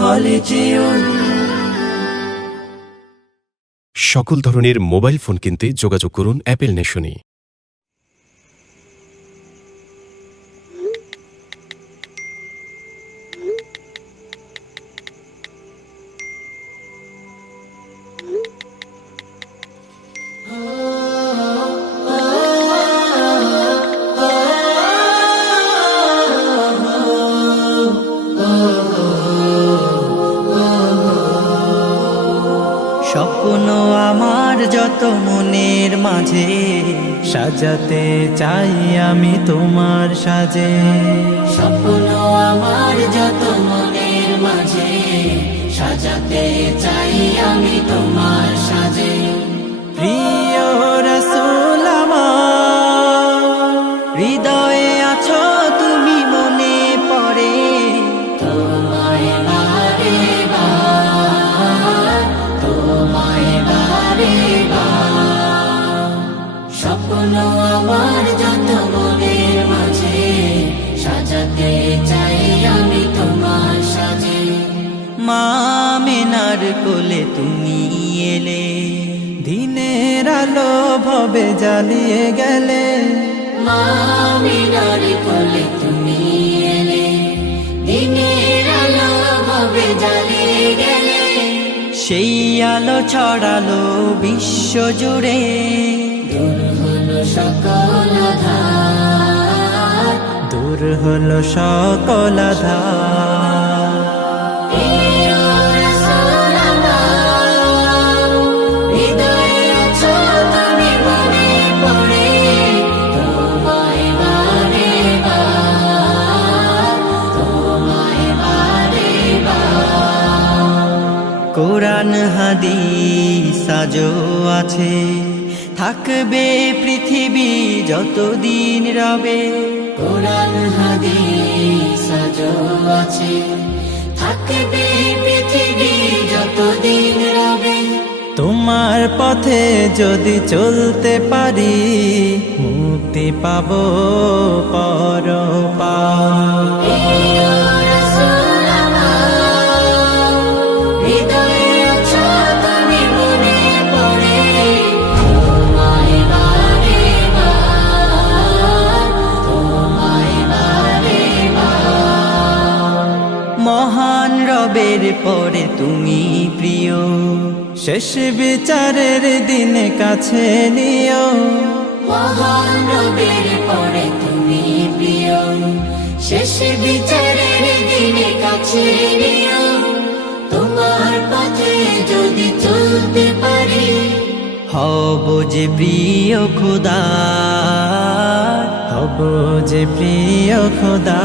হলে যেও। সকল ধরনের মোবাইল ফোন কিনতে যোগাযোগ করুন অ্যাপেল নেশনে। স্বপ্ন আমার যত মনের মাঝে, সাজাতে চাই আমি তোমার সাজে। স্বপ্ন আমার যত মনের মাঝে, সাজাতে চাই আমি তোমার সাজে। প্রিয় রাসূল আমার, হৃদয়ে আছো তুমি, মনে পড়ে তোমায় বারে বার, তোমায় বারে বার। স্বপ্ন আমার যত মনের মাঝে, সাজাতে চাই আমি তোমার সাজে। মা আমিনার কোলে তুমি এলে, দিনের আলো ভবে জ্বালিয়ে গেলে। মা আমিনার কোলে তুমি এলে, দিনের আলো ভবে জ্বালিয়ে গেলে। সেই আলো ছড়ালো বিশ্ব জুড়ে, দূর হলো সকল আঁধার, দূর হলো সকল আঁধার। প্রিয় রাসূল আমার, হৃদয়ে আছো তুমি, মনে পড়ে তোমায় বারে বার, তোমায় বারে বার। কোরআন হাদিস আজও আছে, থাকবে পৃথিবী যতদিন রবে। কোরআন হাদিস আজও আছে, থাকবে পৃথিবী যতদিন রবে। তোমার পথে যদি চলতে পারি, মুক্তি পাবো পরপার। মহান রবের পরে তুমি প্রিয়, শেষ বিচারের দিনে কাছে নিও। মহান রবের পরে তুমি প্রিয়, শেষ বিচারের দিনে কাছে নিও। তোমার পথে যদি চলতে পারি, হব যে প্রিয় খোদা, হব যে প্রিয় খোদা।